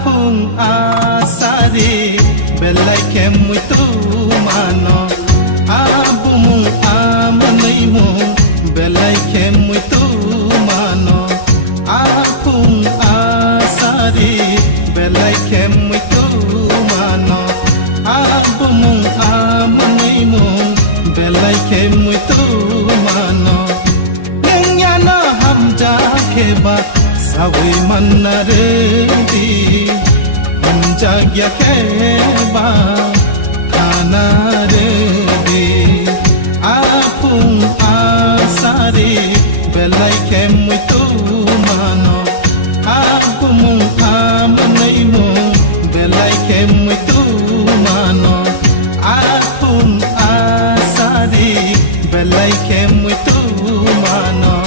apung asari belai kem muito mano abumung amanaimu belai kem muito mano apung asari belai kem muito mano abumung amanaimu belai kem muito mano nengyana hamja keba sawi manaredi hamjagya keba tanaredi apung asari belai kem muito mano apumung amanaimu belai kem muito mano apung asari belai kem muito mano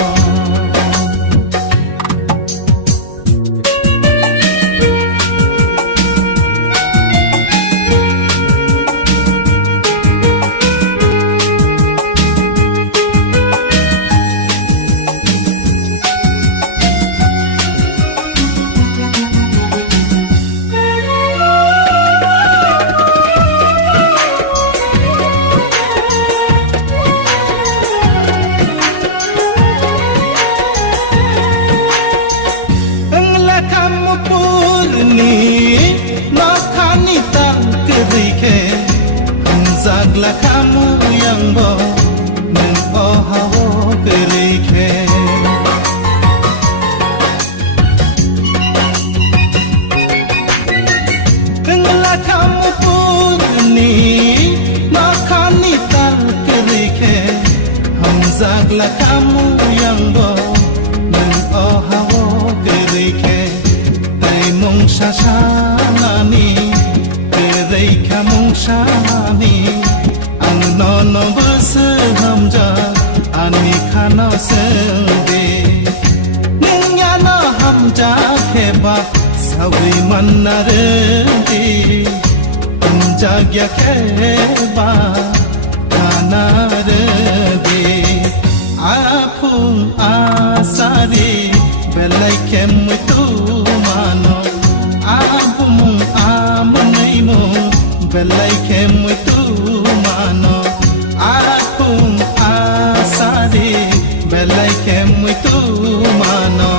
Zagla kamu yang bo neng ohawo kerike Tenggelam kamu pun ni makani tak kerike Zagla kamu yang bo neng ohawo kerike Taimong sasanani Kerai kamu shani ang nono bersehamja ani khana sende ningyana hamja keba sawi manaredi hamjagya keba tanaredi apung asari belai kem itu mano apumung amanaimu belai kem muito mano apung asari belai kem muito mano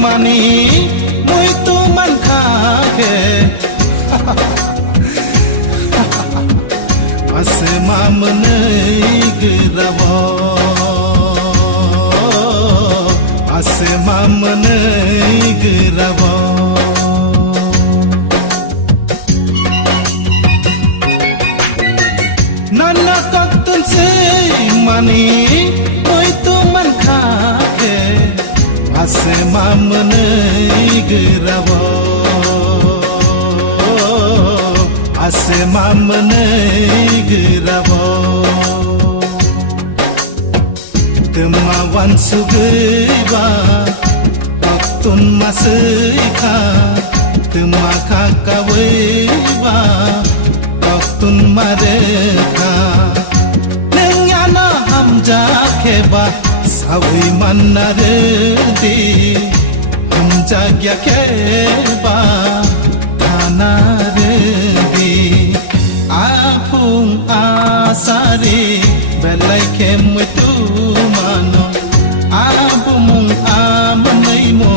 Mani muito mankake ase mamnei giravo ase mamnei giravo nana kaktun se mani muito mankake ase mamnei giravo ase mamnei giravo temawan sugeiba taktun maseika temaka kaweiba taktun mareka nengyana hamja keba sawi manaredi hamjagya keba tanaredi apung asari belai kem itu mano apumung amanaimu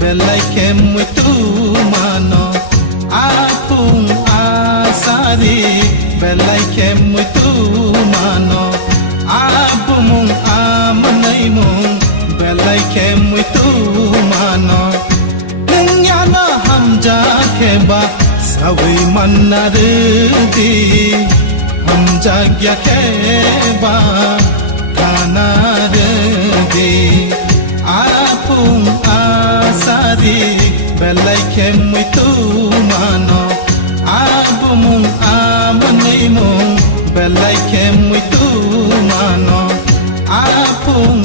belai kem itu mano apung asari belai kem itu mano apumung amanaimu belai kem itu mano nengyana hamja keba sawi manaredi hamjagya keba tanaredi muito mano abumung amanay mong belay ke muito mano apung